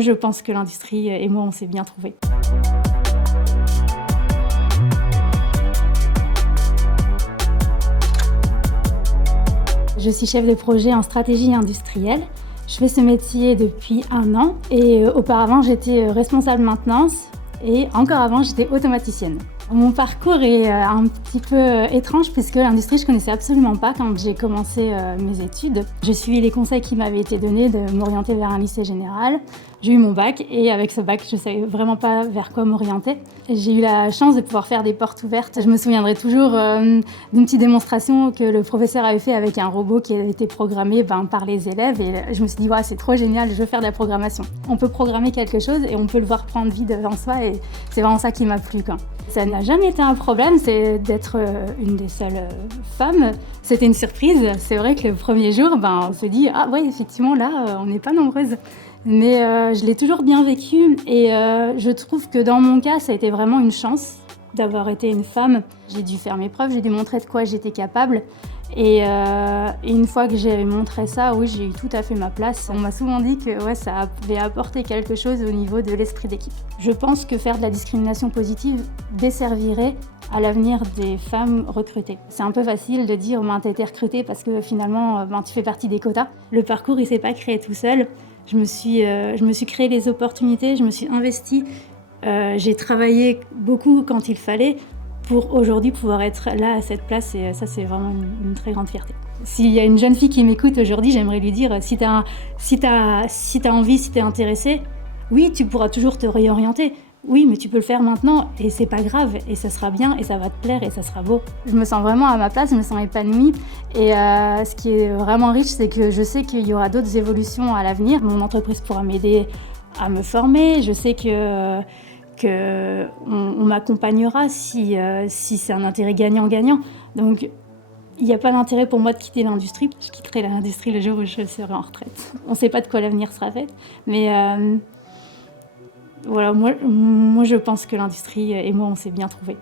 Je pense que l'industrie et moi, on s'est bien trouvés. Je suis chef de projet en stratégie industrielle. Je fais ce métier depuis 1 an et auparavant, j'étais responsable maintenance et encore avant, j'étais automaticienne. Mon parcours est un petit peu étrange puisque l'industrie, je ne connaissais absolument pas quand j'ai commencé mes études. J'ai suivi les conseils qui m'avaient été donnés de m'orienter vers un lycée général. J'ai eu mon bac et avec ce bac, je ne savais vraiment pas vers quoi m'orienter. J'ai eu la chance de pouvoir faire des portes ouvertes. Je me souviendrai toujours d'une petite démonstration que le professeur avait fait avec un robot qui avait été programmé par les élèves et je me suis dit ouais, c'est trop génial, je veux faire de la programmation. On peut programmer quelque chose et on peut le voir prendre vie devant soi et c'est vraiment ça qui m'a plu. Ça n'a jamais été un problème, c'est d'être une des seules femmes. C'était une surprise. C'est vrai que le premier jour, on se dit « Ah ouais, effectivement, là, on n'est pas nombreuses ». Mais je l'ai toujours bien vécu et je trouve que dans mon cas, ça a été vraiment une chance d'avoir été une femme. J'ai dû faire mes preuves, j'ai dû montrer de quoi j'étais capable. Et une fois que j'ai montré ça, oui, j'ai eu tout à fait ma place. On m'a souvent dit que ouais, ça avait apporté quelque chose au niveau de l'esprit d'équipe. Je pense que faire de la discrimination positive desservirait à l'avenir des femmes recrutées. C'est un peu facile de dire t'as été recrutée parce que finalement tu fais partie des quotas. Le parcours il s'est pas créé tout seul. Je me suis créé les opportunités, je me suis investie, j'ai travaillé beaucoup quand il fallait pour aujourd'hui pouvoir être là à cette place et ça c'est vraiment une très grande fierté. S'il y a une jeune fille qui m'écoute aujourd'hui, j'aimerais lui dire si t'as envie, si t'es intéressée, oui tu pourras toujours te réorienter. Oui, mais tu peux le faire maintenant et c'est pas grave et ça sera bien et ça va te plaire et ça sera beau. Je me sens vraiment à ma place, je me sens épanouie et ce qui est vraiment riche, c'est que je sais qu'il y aura d'autres évolutions à l'avenir. Mon entreprise pourra m'aider à me former, je sais qu'on m'accompagnera si c'est un intérêt gagnant-gagnant. Donc, il n'y a pas d'intérêt pour moi de quitter l'industrie. Je quitterai l'industrie le jour où je serai en retraite. On ne sait pas de quoi l'avenir sera fait, mais voilà, moi je pense que l'industrie et moi on s'est bien trouvés.